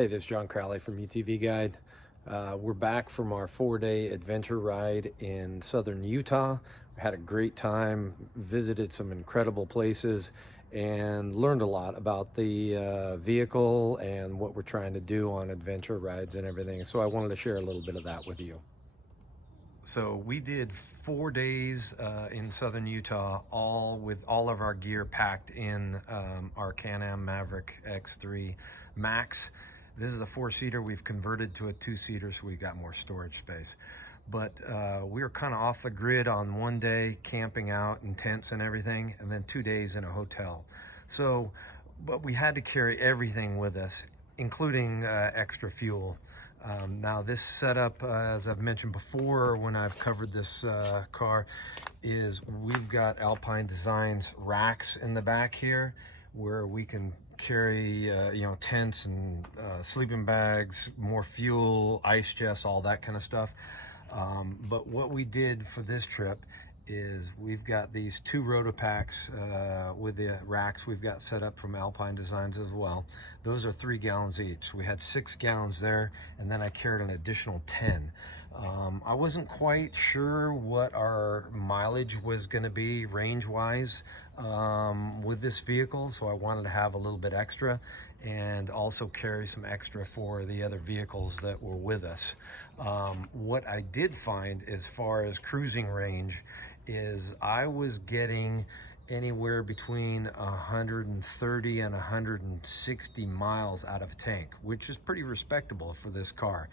Hey, this is John Crowley from UTV Guide. We're back from our 4-day adventure ride in southern Utah. We had a great time, visited some incredible places, and learned a lot about the vehicle and what we're trying to do on adventure rides and everything. So I wanted to share a little bit of that with you. So we did 4 days in southern Utah, all with all of our gear packed in our Can-Am Maverick X3 Max. This is a 4-seater. We've converted to a 2-seater, so we've got more storage space. But we were kind of off the grid on 1 day, camping out in tents and everything, and then 2 days in a hotel. So, but we had to carry everything with us, including extra fuel. Now this setup, as I've mentioned before when I've covered this car, is we've got Alpine Designs racks in the back here where we can carry tents and sleeping bags, more fuel, ice chests, all that kind of stuff. But what we did for this trip is we've got these 2 Rotopacks with the racks we've got set up from Alpine Designs as well. Those are 3 gallons each. We had 6 gallons there, and then I carried an additional 10. I wasn't quite sure what our mileage was going to be range-wise with this vehicle, so I wanted to have a little bit extra and also carry some extra for the other vehicles that were with us. What I did find as far as cruising range is I was getting anywhere between 130 and 160 miles out of a tank, which is pretty respectable for this car.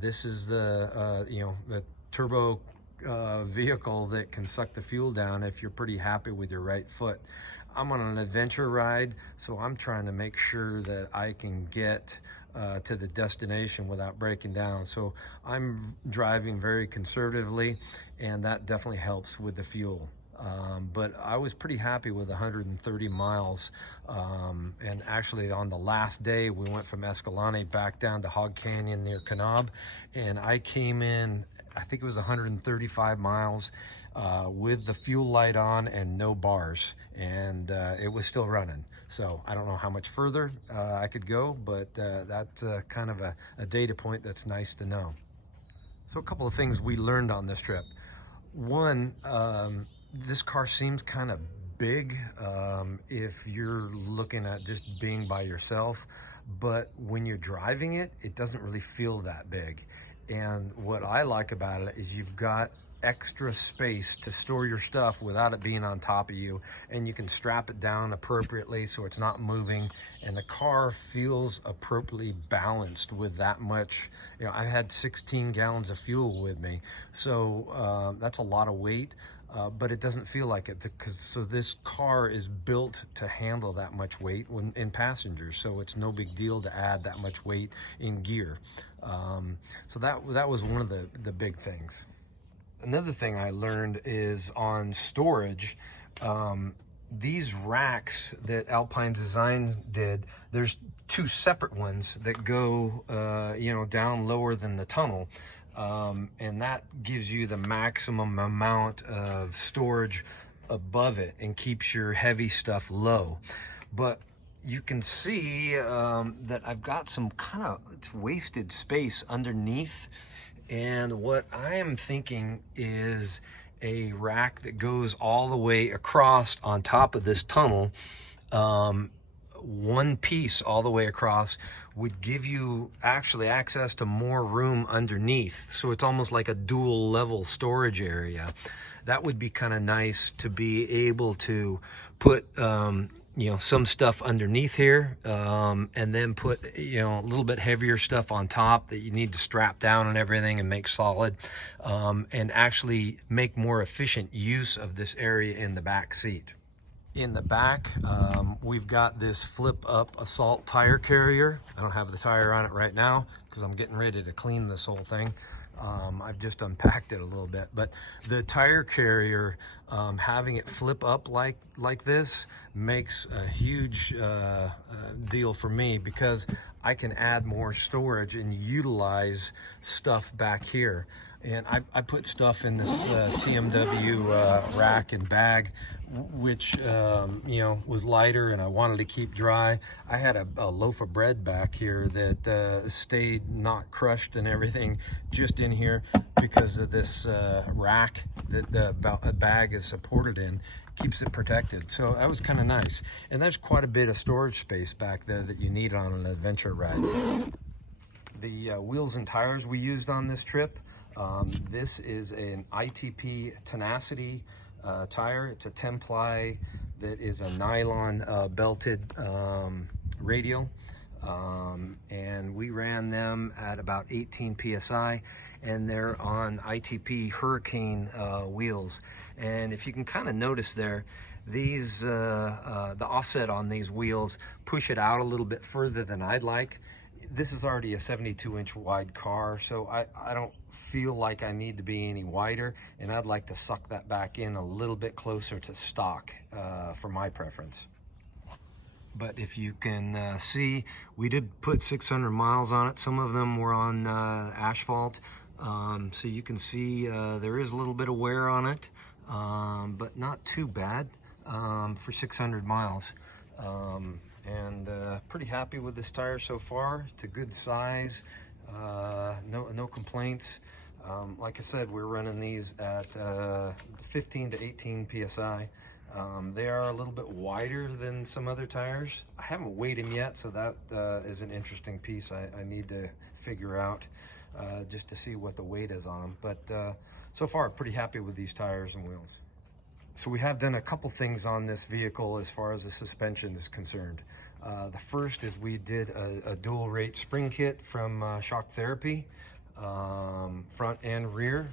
This is the the turbo vehicle that can suck the fuel down if you're pretty happy with your right foot. I'm on an adventure ride, so I'm trying to make sure that I can get to the destination without breaking down. So I'm driving very conservatively, and that definitely helps with the fuel. But I was pretty happy with 130 miles. And actually on the last day, we went from Escalante back down to Hog Canyon near Kanab, and I came in, I think it was 135 miles with the fuel light on and no bars, and it was still running. So I don't know how much further I could go, but that's kind of a data point that's nice to know. So a couple of things we learned on this trip. One, this car seems kind of big if you're looking at just being by yourself, but when you're driving it, it doesn't really feel that big. And what I like about it is you've got extra space to store your stuff without it being on top of you, and you can strap it down appropriately so it's not moving, and the car feels appropriately balanced with that much. I had 16 gallons of fuel with me, so that's a lot of weight. But it doesn't feel like it, so this car is built to handle that much weight in passengers, so it's no big deal to add that much weight in gear. So that was one of the big things. Another thing I learned is on storage, these racks that Alpine Designs did, there's 2 separate ones that go down lower than the tunnel. And that gives you the maximum amount of storage above it and keeps your heavy stuff low. But you can see that I've got some kind of wasted space underneath, and what I am thinking is a rack that goes all the way across on top of this tunnel. One piece all the way across would give you actually access to more room underneath, so it's almost like a dual level storage area. That would be kind of nice to be able to put some stuff underneath here, and then put a little bit heavier stuff on top that you need to strap down and everything and make solid, and actually make more efficient use of this area in the back seat. In the back, we've got this flip up assault tire carrier. I don't have the tire on it right now because I'm getting ready to clean this whole thing. I've just unpacked it a little bit, but the tire carrier, having it flip up like this makes a huge deal for me, because I can add more storage and utilize stuff back here. And I put stuff in this TMW rack and bag, which you know, was lighter and I wanted to keep dry. I had a loaf of bread back here that stayed not crushed and everything just in here because of this rack that the bag is supported in. Keeps it protected, so that was kind of nice. And there's quite a bit of storage space back there that you need on an adventure ride. The wheels and tires we used on this trip, this is an ITP Tenacity tire. It's a 10-ply that is a nylon belted radial, and we ran them at about 18 psi, and they're on ITP Hurricane wheels. And if you can kind of notice there, these the offset on these wheels push it out a little bit further than I'd like. This is already a 72-inch wide car, so I don't feel like I need to be any wider, and I'd like to suck that back in a little bit closer to stock for my preference. But if you can see, we did put 600 miles on it. Some of them were on asphalt, so you can see there is a little bit of wear on it, but not too bad for 600 miles. And pretty happy with this tire so far. It's a good size, no complaints. Like I said, we're running these at 15 to 18 psi. They are a little bit wider than some other tires. I haven't weighed them yet, so that is an interesting piece I need to figure out just to see what the weight is on them. But so far, pretty happy with these tires and wheels. So we have done a couple things on this vehicle as far as the suspension is concerned. The first is we did a dual rate spring kit from Shock Therapy, front and rear.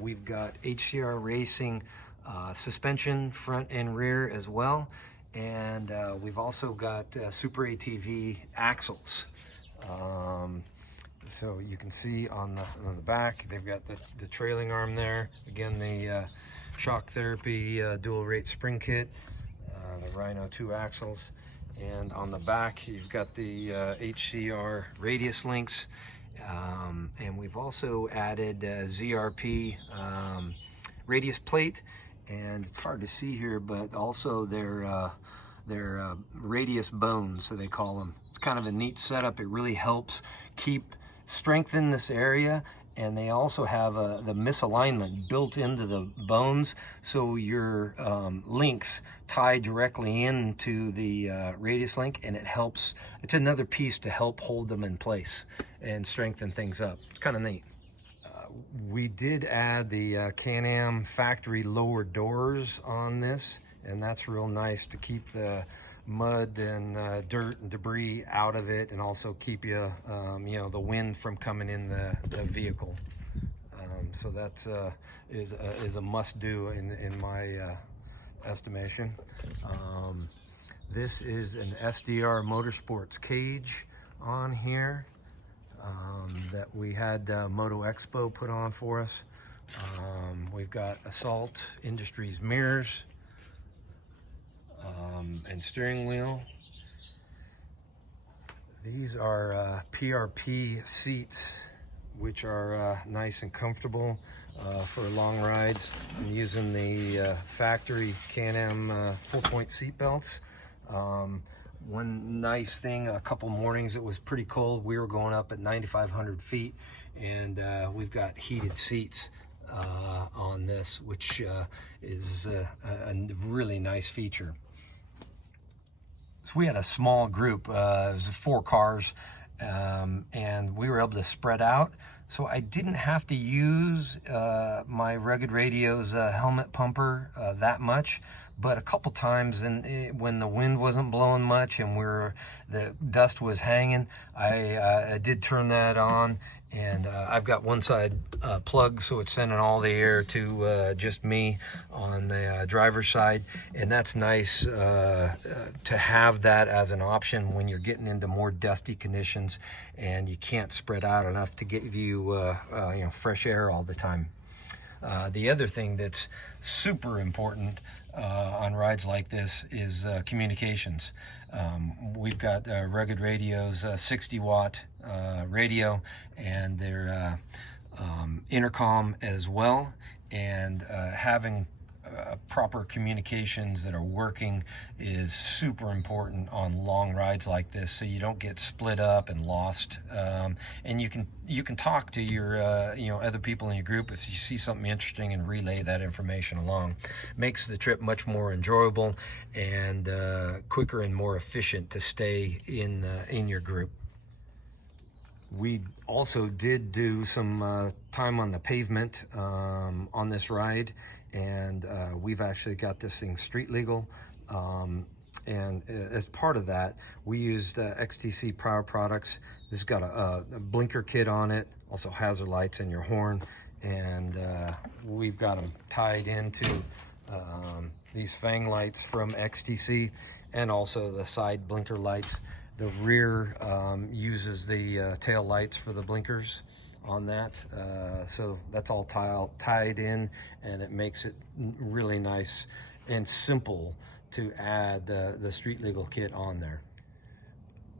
We've got HCR Racing suspension front and rear as well. And we've also got Super ATV axles. So you can see on the back, they've got the trailing arm there. Again, the Shock Therapy dual rate spring kit, the Rhino 2 axles. And on the back, you've got the HCR radius links. And we've also added ZRP radius plate. And it's hard to see here, but also their radius bones, so they call them. It's kind of a neat setup. It really helps strengthen this area. And they also have the misalignment built into the bones, so your links tie directly into the radius link, and it helps. It's another piece to help hold them in place and strengthen things up. It's kind of neat. We did add the Can-Am factory lower doors on this, and that's real nice to keep the mud and dirt and debris out of it, and also keep you know, the wind from coming in the vehicle. So that's is a must-do in my estimation. This is an SDR Motorsports cage on here that we had Moto Expo put on for us. We've got Assault Industries mirrors and steering wheel. These are PRP seats, which are nice and comfortable for long rides. I'm using the factory Can-Am 4-point seat belts. One nice thing, a couple mornings it was pretty cold. We were going up at 9,500 feet, and we've got heated seats on this, which is a really nice feature. So we had a small group, it was 4 cars, and we were able to spread out. So I didn't have to use my Rugged Radio's helmet pumper that much, but a couple times when the wind wasn't blowing much and the dust was hanging, I did turn that on. And I've got one side plugged, so it's sending all the air to just me on the driver's side. And that's nice to have that as an option when you're getting into more dusty conditions and you can't spread out enough to give you, you know, fresh air all the time. The other thing that's super important on rides like this is communications. We've got Rugged Radio's 60-watt radio, and their intercom as well, and having proper communications that are working is super important on long rides like this, so you don't get split up and lost. And you can talk to your other people in your group if you see something interesting and relay that information along. Makes the trip much more enjoyable and quicker and more efficient to stay in your group. We also did do some time on the pavement on this ride, and we've actually got this thing street legal. And as part of that, we used XTC Power Products. This has got a blinker kit on it, also hazard lights in your horn, and we've got them tied into these fang lights from XTC, and also the side blinker lights. The rear uses the tail lights for the blinkers on that, so that's all tied in, and it makes it really nice and simple to add the street legal kit on there.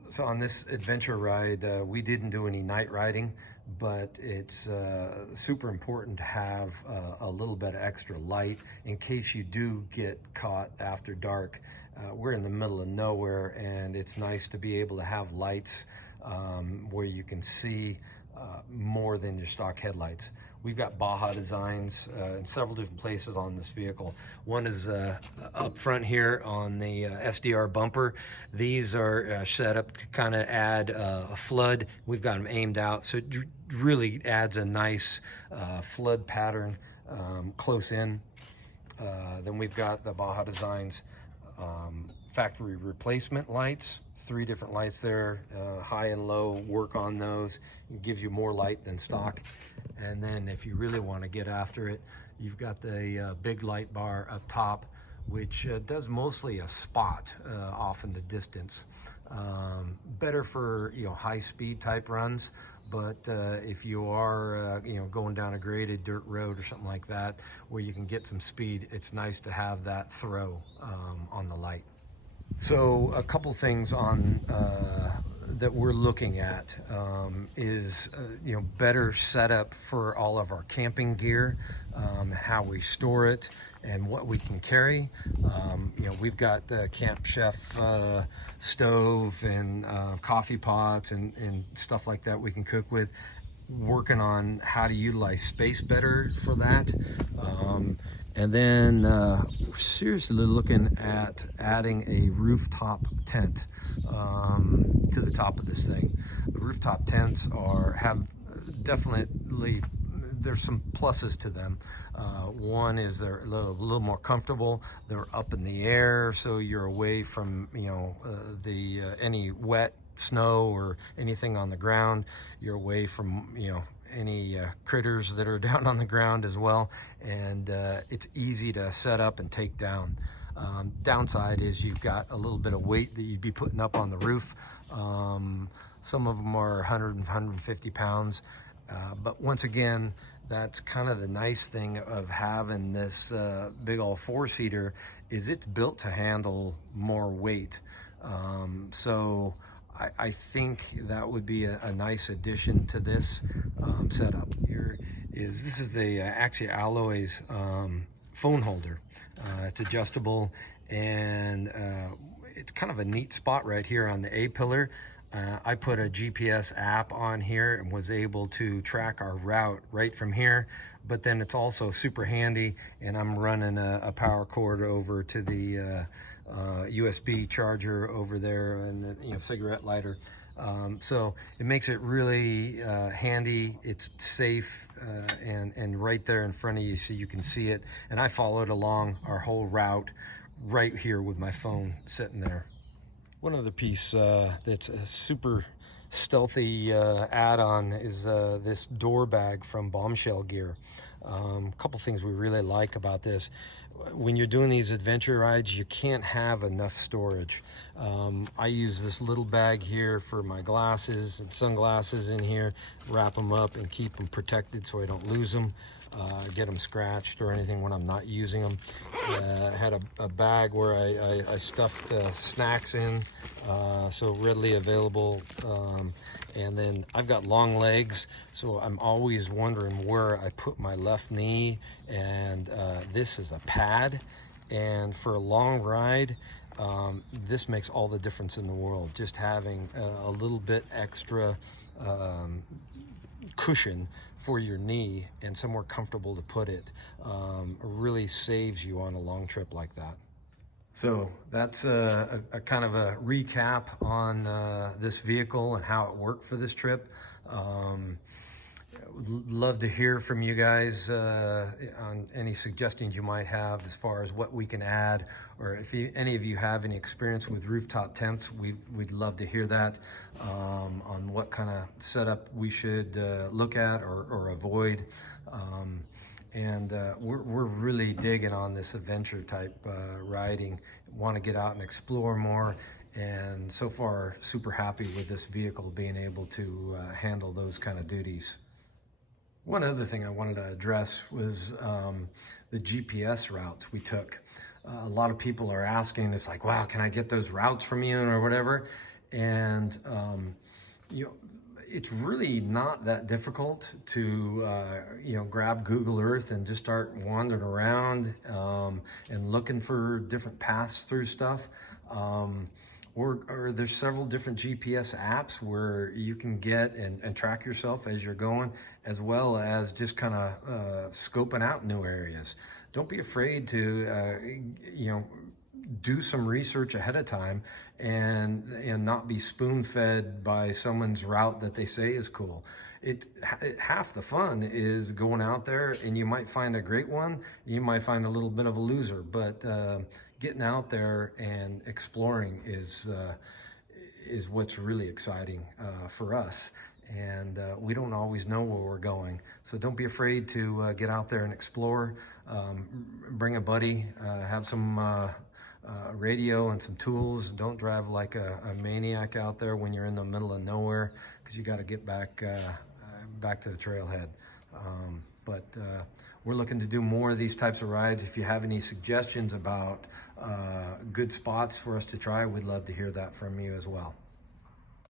So on this adventure ride, we didn't do any night riding, but it's super important to have a little bit of extra light in case you do get caught after dark. We're in the middle of nowhere, and it's nice to be able to have lights where you can see more than your stock headlights. We've got Baja designs in several different places on this vehicle. One is up front here on the SDR bumper. These are set up to kind of add a flood. We've got them aimed out, so it really adds a nice flood pattern close in. Then we've got the Baja designs factory replacement lights. 3 different lights there, high and low, work on those. It gives you more light than stock. And then if you really want to get after it, you've got the big light bar up top, which does mostly a spot off in the distance. Better for high speed type runs, but if you are going down a graded dirt road or something like that where you can get some speed, it's nice to have that throw on the light. So a couple things on that we're looking at is better setup for all of our camping gear, how we store it, and what we can carry. We've got the Camp Chef stove and coffee pots and stuff like that we can cook with. Working on how to utilize space better for that. And then we're seriously looking at adding a rooftop tent to the top of this thing. The rooftop tents have definitely, there's some pluses to them. One is they're a little more comfortable. They're up in the air, so you're away from any wet snow or anything on the ground. You're away from any critters that are down on the ground as well, and it's easy to set up and take down. Downside is you've got a little bit of weight that you'd be putting up on the roof. Some of them are 100 and 150 pounds, but once again, that's kind of the nice thing of having this big old 4-seater is it's built to handle more weight. So I think that would be a nice addition to this setup. This is the Axia Alloys phone holder. It's adjustable, and it's kind of a neat spot right here on the A-pillar. I put a GPS app on here and was able to track our route right from here, but then it's also super handy, and I'm running a power cord over to the USB charger over there, and the cigarette lighter. So it makes it really handy. It's safe and right there in front of you, so you can see it. And I followed along our whole route right here with my phone sitting there. One other piece that's a super stealthy add-on is this door bag from Bombshell Gear. A couple things we really like about this. When you're doing these adventure rides, you can't have enough storage. I use this little bag here for my glasses and sunglasses in here, wrap them up and keep them protected so I don't lose them, get them scratched or anything when I'm not using them. I had a bag where I stuffed snacks in, so readily available. And then I've got long legs, so I'm always wondering where I put my left knee, and this is a pad. And for a long ride, this makes all the difference in the world. Just having a little bit extra cushion for your knee and somewhere comfortable to put it really saves you on a long trip like that. So that's a kind of a recap on this vehicle and how it worked for this trip. Would love to hear from you guys on any suggestions you might have as far as what we can add, or if any of you have any experience with rooftop tents, we'd love to hear that on what kind of setup we should look at or avoid. We're really digging on this adventure type riding, want to get out and explore more, and so far super happy with this vehicle being able to handle those kind of duties. One other thing I wanted to address was the GPS routes we took. A lot of people are asking, it's like, wow, can I get those routes from you or whatever? And you know, it's really not that difficult to grab Google Earth and just start wandering around and looking for different paths through stuff. Or there's several different GPS apps where you can get and track yourself as you're going, as well as just kind of scoping out new areas. Don't be afraid to do some research ahead of time and not be spoon-fed by someone's route that they say is cool. Half the fun is going out there, and you might find a great one, you might find a little bit of a loser, but getting out there and exploring is what's really exciting for us. And we don't always know where we're going, so don't be afraid to get out there and explore. Bring a buddy, have some radio and some tools. Don't drive like a maniac out there when you're in the middle of nowhere, because you got to get back to the trailhead. But we're looking to do more of these types of rides. If you have any suggestions about good spots for us to try, we'd love to hear that from you as well.